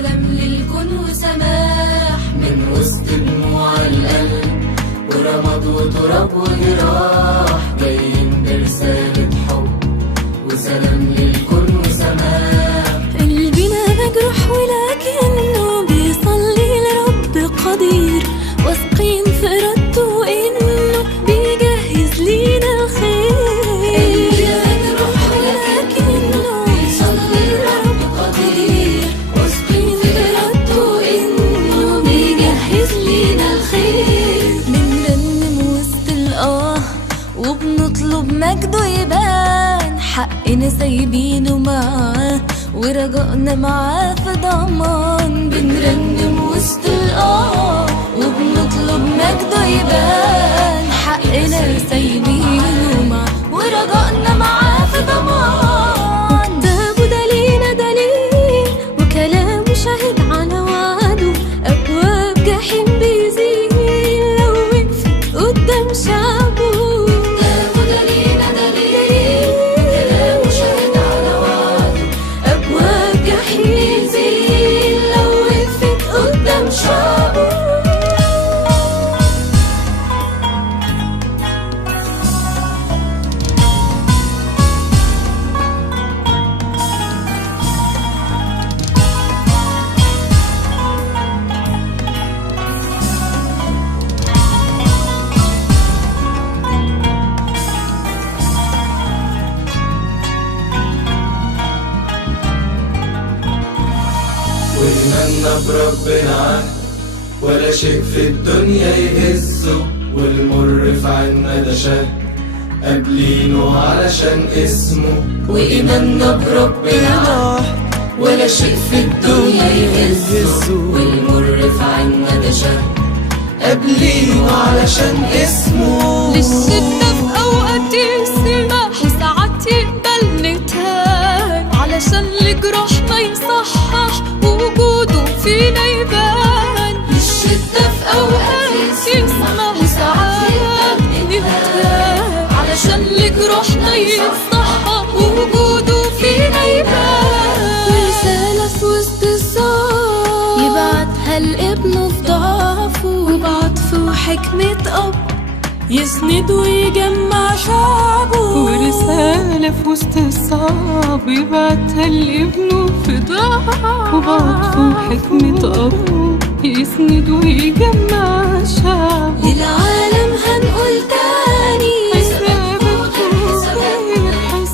وسلام للكون وسماح من وسط دموع القلب ورماد وتراب وجراح، جايين برسالة حب وسلام للكون وسماح. قلبنا مجروح ولكنه بيصلي لرب قدير، واثقين في إرادته إنه بيجهز لينا الخير. قلبنا مجروح ولكنه بيصلي لرب قدير، واثقين في إرادته إنه بيجهز لينا الخير. بنرنم وسط الآه وبنطلب مجده يبان، حقنا سايبينه معاه ورجائنا معاه في ضمان. بنرنم وسط الآه وبنطلب مجده يبان، حقنا سايبينه معاه ورجائنا معاه في ضمان. وكتابه ده لينا دليل وكلامه شاهد على وعده، أبواب جحيم بيزيل لو وقفت قدام شعبه. كتابه ده لينا دليل كلامه شاهد على وعده، أبواب جحيم بيزيل لو وقفت قدام شعبه. وإيماننا بربنا عهد ولا شيء في الدنيا يهزه، والمر في عنا ده شهد قابلينه علشان اسمه. وإيماننا بربنا عهد ولا شيء في الدنيا يهزه، والمر في عنا ده شهد قابلينه علشان اسمه. للشدة في أوقات يسمح وساعات يقبل نتهان، علشان لجروحنا يصحح ووجوده فينا يبان. للشدة في أوقات يسمح وساعات يقبل نتهان، علشان لجروحنا يصحح ووجوده فينا يبان. ورسالة في وسط الصعب يبعتها لابنه في ضعفه، وبعطف وحكمة أب يسند ويجمع شعبه. ورسالة في وسط الصعب يبعتها لابنه في ضعفه، وبعطف وحكمة أب يسند ويجمع شعبه. للعالم هنقول تاني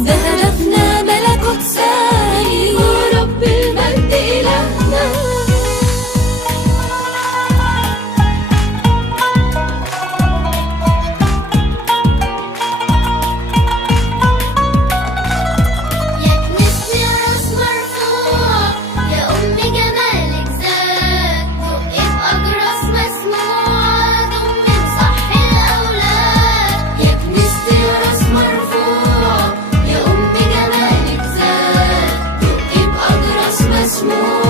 ده هدفنا ملكوت ثاني، ورب المجد إلهنا. يا كنيستي راس مرفوع، يا أم جمالك زاد، دقي بأجراس مسموعة، ضمي صح الأولاد. يا كنيستي راس مرفوع، يا أم جمالك زاد، دقي بأجراس مسموع.